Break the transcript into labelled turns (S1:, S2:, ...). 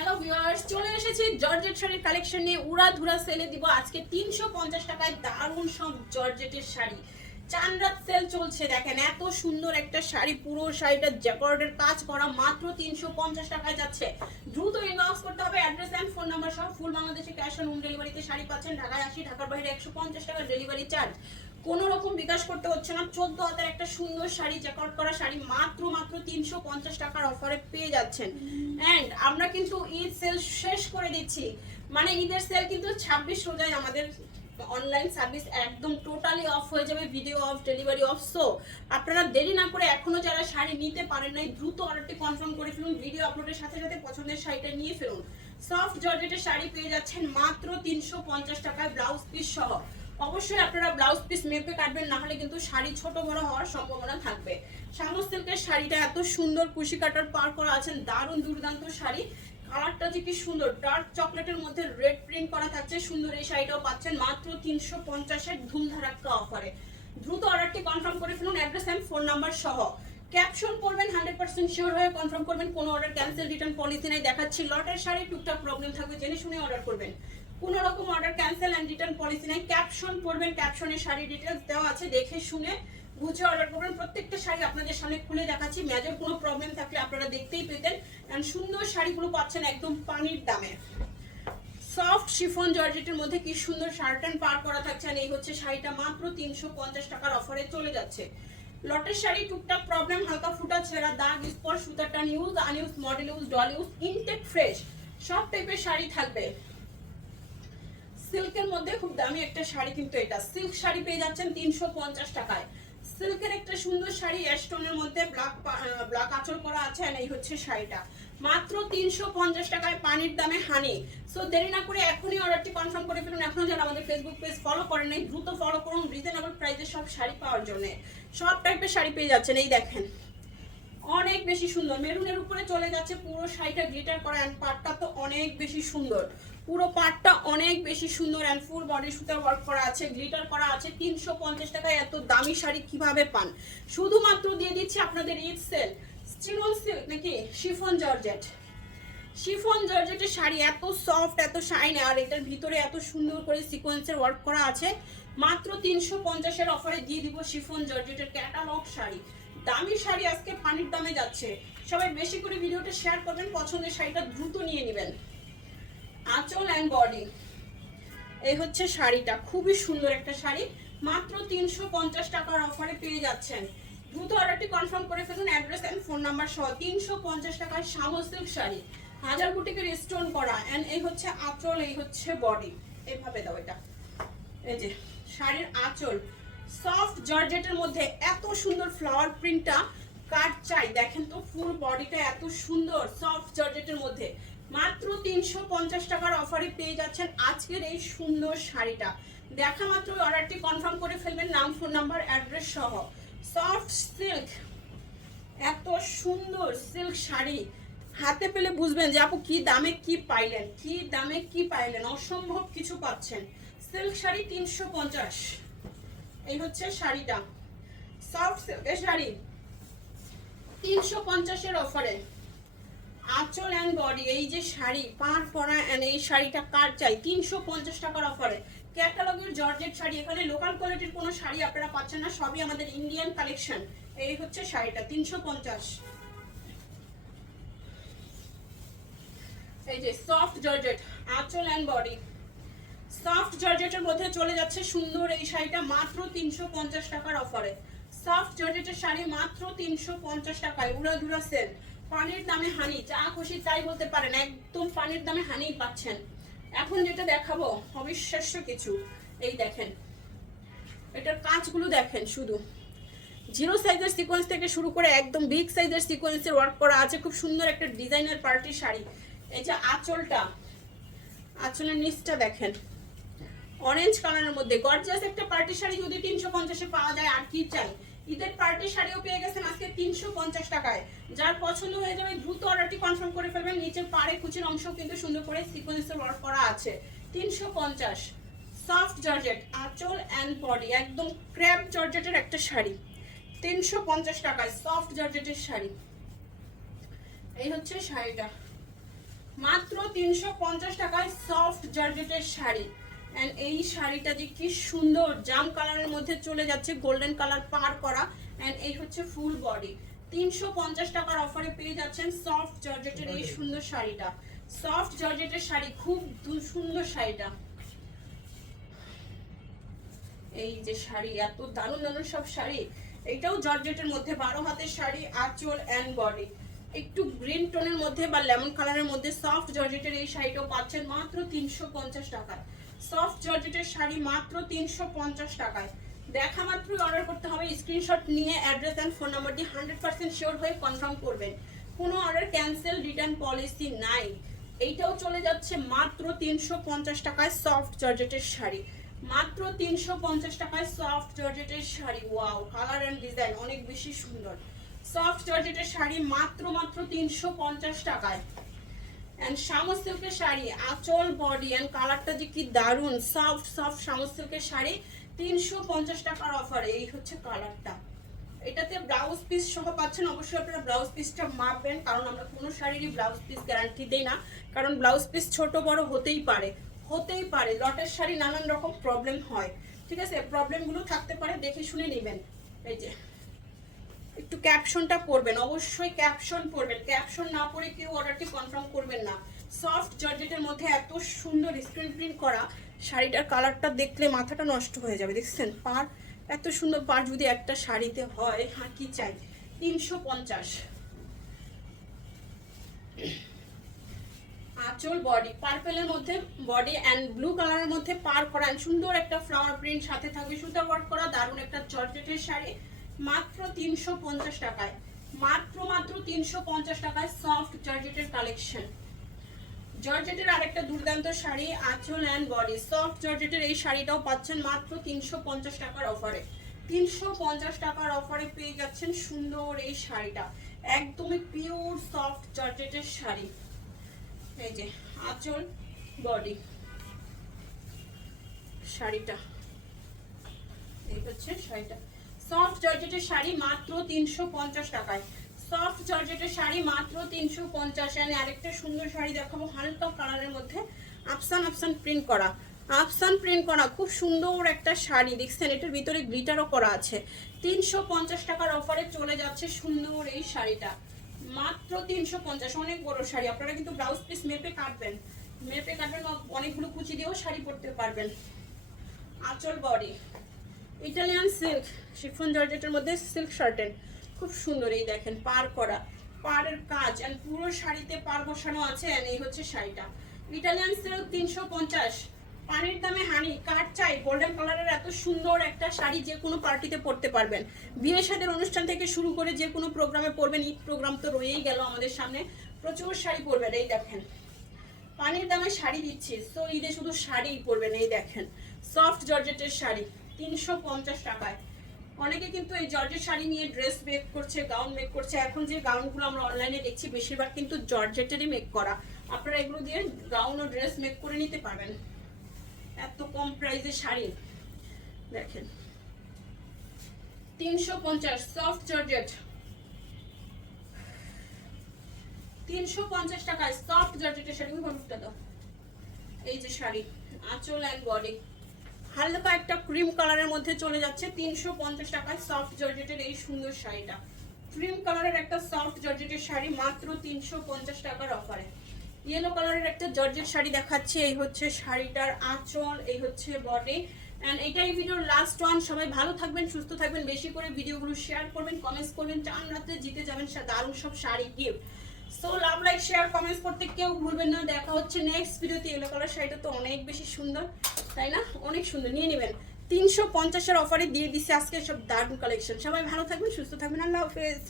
S1: Hello viewers চলে এসেছি georgette শাড়ির কালেকশন নিয়ে। উড়া ধুরা সেলে দিব আজকে তিনশো পঞ্চাশ টাকায় দারুণ সব জর্জেটের শাড়ি। চান রাত সেল চলছে, দেখেন, এত সুন্দর একটা শাড়ি, পুরো শাড়িটা জ্যাকর্ডের কাজ করা মাত্র তিনশো পঞ্চাশ টাকায় যাচ্ছে। দ্রুত ইনবক্স করতে হবে অ্যাড্রেস অ্যান্ড ফোন নাম্বার সহ ফুল বাংলাদেশে ক্যাশ অন হোম ডেলিভারিতে শাড়ি পাচ্ছেন। ঢাকায় আসি, ঢাকার বাইরে একশো পঞ্চাশ টাকা ডেলিভারি চার্জ কোনো রকম বিকাশ করতে হচ্ছে না। চোদ্দ হাজার একটা সুন্দর শাড়ি জ্যাকট করা শাড়ি মাত্র মাত্র তিনশো পঞ্চাশ টাকার অফারে পেয়ে যাচ্ছেন। অ্যান্ড আমরা কিন্তু ঈদ সেল শেষ করে দিচ্ছি। মানে ঈদের সেল কিন্তু ছাব্বিশ রোজায় আমাদের অনলাইন সার্ভিস একদম টোটালি অফ হয়ে যাবে video off delivery off so আপনারা দেরি না করে এখনও যারা শাড়ি নিতে পারেন নাই, দ্রুত অর্ডারটি কনফার্ম করে ফেলুন ভিডিও আপলোডের সাথে সাথে পছন্দের শাড়িটা নিয়ে ফেলুন। সফট জর্জেটের শাড়ি পেয়ে যাচ্ছেন মাত্র তিনশো পঞ্চাশ টাকায় ব্লাউজ পিস সহ। অবশ্যই আপনারা ব্লাউজ পিস মেপে কাটবেন না হলে কিন্তু শাড়ি ছোট বড় হওয়ার সম্ভাবনা থাকবে। শামস সিল্কের শাড়িটা এত সুন্দর কুশি কাটার পার করা আছেন দারুণ দুর্দান্ত শাড়ি। কালারটা যে কি সুন্দর ডার্ক চকলেটের মধ্যে রেড প্রিন্ট করা থাকছে, সুন্দর এই শাড়িটাও পাচ্ছেন মাত্র তিনশো পঞ্চাশের ধুমধারাক্কা অফারে দ্রুত অর্ডারটি কনফার্ম করে ফেলুন অ্যাড্রেস অ্যান্ড ফোন নাম্বার সহ। ক্যাপশন করবেন হান্ড্রেড পার্সেন্ট শিওর হয়ে কনফার্ম করবেন, কোনো অর্ডার ক্যান্সেল রিটার্ন পলিসি নাই, দেখাচ্ছি, লটের শাড়ি, টুকটাক প্রবলেম থাকবে, জেনে শুনে অর্ডার করবেন। কোনো রকম order cancel and return policy নাই। ক্যাপশন পড়বেন ক্যাপশনে শাড়ি ডিটেলস দেওয়া আছে, দেখে শুনে বুঝে অর্ডার করবেন। প্রত্যেকটা শাড়ি আপনাদের সামনে খুলে দেখাচ্ছি। ম্যাজের কোনো প্রবলেম থাকলে আপনারা দেখতেই পেতেন। অ্যান্ড সুন্দর শাড়িগুলো পাচ্ছেন একদম পানির দামে। সফট শিফন জর্জেটের মধ্যে কি সুন্দর শার্ট অ্যান্ড পার করা থাকছে। আর এই হচ্ছে শাড়িটা মাত্র তিনশো পঞ্চাশ টাকার অফারে চলে যাচ্ছে। লটের শাড়ি টুকটাক প্রবলেম হালকা ফুটা ছেঁড়া দাগ স্পর সুতার টান use আনইউজ model use doll use intact fresh সব টাইপের শাড়ি থাকবে। সিল্কের মধ্যে খুব দামি একটা শাড়ি কিন্তু এটা। সিল্ক শাড়ি পেয়ে যাচ্ছেন তিনশো পঞ্চাশ টাকায়। সিল্কের একটা সুন্দর শাড়ি অ্যাস্টোনের মধ্যে ব্ল্যাক ব্ল্যাক আঁচল করা আছে এই হচ্ছে শাড়িটা। মাত্র তিনশো পঞ্চাশ টাকায় পানির দামে হানি সো দেরি না করে এখনই অর্ডারটি কনফার্ম করে ফেলুন। এখনও যারা আমাদের ফেসবুক পেজ ফলো করেন নাই, দ্রুত ফলো করুন রিজনেবল প্রাইসে সব শাড়ি পাওয়ার জন্য। সব টাইপের শাড়ি পেয়ে যাচ্ছেন, এই দেখেন। অনেক বেশি সুন্দর। মেরুনের উপরে চলে যাচ্ছে পুরো শাড়িটা গ্লিটার করা অ্যান্ড পাটটা তো অনেক বেশি সুন্দর। পুরো পাটটা অনেক বেশি সুন্দর অ্যান্ড ফুল বডি সুতা ওয়ার্ক করা আছে গ্লিটার করা আছে, তিনশো পঞ্চাশ টাকায় এত দামি শাড়ি কীভাবে পান? শুধুমাত্র দিয়ে দিচ্ছি আপনাদের ঈদ সেল। চিনন সিল্ক নাকি? Chiffon georgette. শিফন জর্জেটের শাড়ি এত সফট এত শাইন আর এটার ভিতরে এত সুন্দর করে সিকোয়েন্সের ওয়ার্ক করা আছে। মাত্র তিনশো পঞ্চাশের অফারে দিয়ে দিব শিফন জর্জেটের ক্যাটালগ শাড়ি। দামি শাড়ি আজকে পানির দামে যাচ্ছে। সবাই বেশি করে ভিডিওটা শেয়ার করবেন, পছন্দের শাড়িটা দ্রুত নিয়ে নেবেন। আঁচল অ্যান্ড বডি এই হচ্ছে শাড়িটা। খুবই সুন্দর একটা শাড়ি। মাত্র তিনশো পঞ্চাশ টাকার অফারে পেয়ে যাচ্ছেন। দ্রুত অর্ডারটি কনফার্ম করে ফেলুন অ্যাড্রেস অ্যান্ড ফোন নাম্বার সহ তিনশো পঞ্চাশ টাকার সিল্ক শাড়ি। হাজার বুটিকের স্টোন করা। অ্যান্ড এই হচ্ছে আঁচল, এই হচ্ছে বডি এভাবে দাও এটা। এই যে, শাড়ির আঁচল। সফট জর্জেটের মধ্যে এত সুন্দর ফ্লাওয়ার প্রিন্টটা কাট চাই? দেখেন তো ফুল বডিটা এত সুন্দর সফট জর্জেটের মধ্যে। মাত্র তিনশো পঞ্চাশ টাকার অফারে পেয়ে যাচ্ছেন আজকের এই সুন্দর শাড়িটা। দেখা মাত্র অর্ডারটি কনফার্ম করে ফেলবেন নাম ফোন নাম্বার অ্যাড্রেস সহ। সফট সিল্ক এত সুন্দর সিল্ক শাড়ি। হাতে পেলে বুঝবেন যে আপু কি দামে কি পাইলেন, কি দামে কি পাইলেন, অসম্ভব কিছু পাচ্ছেন। সিল্ক শাড়ি তিনশো পঞ্চাশ। এই হচ্ছে শাড়িটা। সফট সিল্কের শাড়ি। তিনশো পঞ্চাশের অফারে আঁচল অ্যান্ড বডি এই যে শাড়ি, পার পরা অ্যান্ড এই শাড়িটা কার চাই? তিনশো পঞ্চাশ টাকার অফারে ক্যাটালগের জর্জেট শাড়ি, এখানে লোকাল কোয়ালিটির কোনো শাড়ি আপনারা পাচ্ছেন না, সবই আমাদের ইন্ডিয়ান কালেকশন এই হচ্ছে শাড়িটা, তিনশো পঞ্চাশ। এই যে সফট জর্জেট, আঁচল অ্যান্ড বডি সফট জর্জেটের মধ্যে চলে যাচ্ছে সুন্দর এই শাড়িটা, মাত্র তিনশো পঞ্চাশ টাকার অফারে সফট জর্জেটের শাড়ি মাত্র তিনশো পঞ্চাশ টাকায়, উড়াধুরা সেল পানির দামে হানি, যা খুশি তাই বলতে পারেন, একদম পানির দামে হানিই পাচ্ছেন। এখন যেটা দেখাবো, অবিশ্বাস্য কিছু। এই দেখেন, এটার কাঁচগুলো দেখেন শুধু। জিরো সাইজের সিকোয়েন্স থেকে শুরু করে একদম বিগ সাইজের সিকোয়েন্সের ওয়ার্ক করা আছে। খুব সুন্দর একটা ডিজাইনার পার্টি শাড়ি। এই যে আঁচলটা, আঁচলের নিচটা দেখেন। অরেঞ্জ কালারের মধ্যে। গর্জিয়াস একটা পার্টি শাড়ি যদি তিনশো পঞ্চাশে পাওয়া যায়, আর কি চাই? ঈদের পার্টি শাড়িও পেয়ে গেছেন আজকে তিনশো পঞ্চাশ টাকায়। যার পছন্দ হয়ে যাবে দ্রুত অর্ডারটি কনফার্ম করে ফেলবেন। নিচের পাড়ে কুচির অংশ কিন্তু সুন্দর করে সিকোয়েন্সের ওয়ার্ক করা আছে। তিনশো পঞ্চাশ। সফট জর্জেট আঁচল অ্যান্ড বডি একদম ক্র্যাপ জর্জেটের একটা শাড়ি। তিনশো পঞ্চাশ টাকায় সফট জর্জেটের শাড়ি। এই হচ্ছে শাড়িটা। মাত্র তিনশো পঞ্চাশ টাকায় সফট জর্জেটের শাড়ি। অ্যান্ড এই শাড়িটা যে কি সুন্দর জাম কালারের মধ্যে চলে যাচ্ছে গোল্ডেন কালার পার করা অ্যান্ড এই হচ্ছে ফুল বডি তিনশো পঞ্চাশ টাকার অফারে পেয়ে যাচ্ছেন সফট জর্জেটের এই সুন্দর শাড়িটা। সফট জর্জেটের শাড়ি খুব সুন্দর শাড়িটা। এই যে শাড়ি এত দারুণ দারুণ সব শাড়ি। এইটাও জর্জেটের মধ্যে বারো হাতের শাড়ি আঁচল অ্যান্ড বডি একটু গ্রিন টোনের মধ্যে বা লেমন কালারের মধ্যে সফট জর্জেটের এই শাড়িটাও পাচ্ছেন মাত্র তিনশো পঞ্চাশ টাকায়। সফট জর্জেটের শাড়ি মাত্র তিনশো পঞ্চাশ টাকায়। দেখা মাত্রই অর্ডার করতে হবে। স্ক্রিনশট নিয়ে অ্যাড্রেস অ্যান্ড ফোন নাম্বারটি হান্ড্রেড পার্সেন্ট শিওর হয়ে কনফার্ম করবেন। কোনো অর্ডার ক্যান্সেল রিটার্ন পলিসি নাই। এইটাও চলে যাচ্ছে মাত্র তিনশো পঞ্চাশ টাকায় সফট জর্জেটের শাড়ি। মাত্র তিনশো পঞ্চাশ টাকায় সফট জর্জেটের sari. Wow colour and design অনেক বেশি সুন্দর। সফট জর্জেটের শাড়ি মাত্র মাত্র তিনশো পঞ্চাশ টাকায়। অ্যান্ড শামস সিল্কের শাড়ি, আঁচল বডি অ্যান্ড কালারটা যে কি দারুণ সফট সফট শামস সিল্কের শাড়ি, তিনশো পঞ্চাশ টাকার অফারে এই হচ্ছে কালারটা এটাতে ব্লাউজ পিস সহ পাচ্ছেন, অবশ্যই আপনারা ব্লাউজ পিসটা মাপবেন, কারণ আমরা কোনো শাড়িরই ব্লাউজ পিস গ্যারান্টি দিই না, কারণ ব্লাউজ পিস ছোট বড় হতেই পারে হতেই পারে, লটের শাড়ি নানান রকম প্রবলেম হয়। ঠিক আছে? প্রবলেমগুলো থাকতে পারে, দেখে শুনে নেবেন। এই যে। একটু ক্যাপশনটা পড়বেন, অবশ্যই ক্যাপশন পড়বেন। ক্যাপশন না পড়ে কেউ অর্ডারটি কনফার্ম করবেন না। সফট জর্জেটের মধ্যে এত সুন্দর স্ক্রিন প্রিন্ট করা, শাড়িটার কালারটা দেখলে মাথাটা নষ্ট হয়ে যাবে, দেখছেন? পার, এত সুন্দর পার যদি একটা শাড়িতে হয় আর কি চাই? তিনশো পঞ্চাশ। আঁচল বডি পার্পেলের মধ্যে বডি অ্যান্ড ব্লু কালারের মধ্যে পার করা সুন্দর একটা ফ্লাওয়ার প্রিন্ট সাথে থাকবে, সুতা ওয়ার্ক করা, দারুণ একটা জর্জেটের শাড়ি। মাত্র তিনশো পঞ্চাশ টাকায়। মাত্র মাত্র তিনশো পঞ্চাশ টাকায় সফট জর্জেটের কালেকশন জর্জেটের আরেকটা দুর্দান্ত শাড়ি, আঁচল অ্যান্ড বডি সফট জর্জেটের এই শাড়িটাও পাচ্ছেন মাত্র তিনশো পঞ্চাশ টাকার অফারে তিনশো পঞ্চাশ টাকার অফারে পেয়ে যাচ্ছেন সুন্দর এই শাড়িটা। একদমই পিওর সফট জর্জেটের শাড়ি। এই যে, আঁচল বডি শাড়িটা। এই হচ্ছে শাড়িটা। সফট জর্জেটের শাড়ি মাত্র তিনশো পঞ্চাশ টাকায়। সফট জর্জেটের শাড়ি মাত্র তিনশো পঞ্চাশ এনে আরেকটা সুন্দর শাড়ি দেখাবো হালকা কালারের মধ্যে। আফসান আফসান প্রিন্ট করা। আফসান প্রিন্ট করা, খুব সুন্দর একটা শাড়ি। দেখছেন, এটার ভিতরে গ্লিটারও করা আছে। তিনশো পঞ্চাশ টাকার অফারে চলে যাচ্ছে সুন্দর এই শাড়িটা। মাত্র তিনশো পঞ্চাশ, অনেক বড় শাড়ি। আপনারা কিন্তু ব্লাউজ পিস মেপে কাটবেন। মেপে কাটবেন অনেকগুলো কুচি দিয়েও শাড়ি পরতে পারবেন। আঁচল বডি ইটালিয়ান সিল্ক শিফন জর্জেটের মধ্যে সিল্ক শার্টেন খুব সুন্দর এই দেখেন, পার করা। পাড়ের কাজ, and পুরো শাড়িতে পার বসানো আছে, and এই হচ্ছে শাড়িটা। ইটালিয়ান সিল্ক তিনশো পঞ্চাশ। পানির দামে হানি কাট চাই? গোল্ডেন কালারের এত সুন্দর একটা শাড়ি যে কোনো পার্টিতে পরতে পারবেন। বিয়ে সাদের অনুষ্ঠান থেকে শুরু করে যে কোনো প্রোগ্রামে পরবেন, ঈদ প্রোগ্রাম তো রয়েই গেল আমাদের সামনে। প্রচুর শাড়ি পরবেন, এই দেখেন। পানির দামে শাড়ি দিচ্ছি তো ঈদে শুধু শাড়িই পরবেন, এই দেখেন। সফট জর্জেটের শাড়ি। তিনশো পঞ্চাশ টাকায়। অনেকে কিন্তু এই জর্জেট শাড়ি নিয়ে ড্রেস মেক করছে গাউন মেক করছে। এখন যে গাউনগুলো আমরা অনলাইনে দেখছি, বেশিরভাগ কিন্তু জর্জেটেরই মেক করা। আপনারা এগুলো দিয়ে গাউন ও ড্রেস মেক করে নিতে পারবেন। এত কম প্রাইসে শাড়ি। দেখেন। তিনশো পঞ্চাশ সফট জর্জেট। তিনশো পঞ্চাশ টাকায় সফট জর্জেটের শাড়ি হলুদটা দাও এই যে শাড়ি, আঁচল অ্যান্ড বডি হালকা একটা ক্রিম কালারের মধ্যে চলে যাচ্ছে। তিনশো পঞ্চাশ টাকায় সফট জর্জেটের এই সুন্দর শাড়িটা। ক্রিম কালারের একটা সফট জর্জেটের শাড়ি মাত্র তিনশো পঞ্চাশ টাকার অফারে ইয়েলো কালারের একটা জর্জেট শাড়ি দেখাচ্ছি। এই হচ্ছে শাড়িটার আঁচল, এই হচ্ছে বডি। অ্যান্ড এটাই ভিডিওর লাস্ট ওয়ান সবাই ভালো থাকবেন, সুস্থ থাকবেন। বেশি করে ভিডিওগুলো শেয়ার করবেন কমেন্টস করবেন। চান রাতে জিতে যাবেন দারুণ সব sari gift so love like share comments করতে কেউ ভুলবেন না। দেখা হচ্ছে নেক্সট ভিডিওতে ইয়েলো কালার শাড়িটা তো অনেক বেশি সুন্দর। তাই না? অনেক সুন্দর। নিয়ে নেবেন। তিনশো পঞ্চাশের অফারে দিয়ে দিচ্ছে আজকে সব দারুণ কালেকশন সবাই ভালো থাকবেন, সুস্থ থাকবেন। আল্লাহ হাফেজ।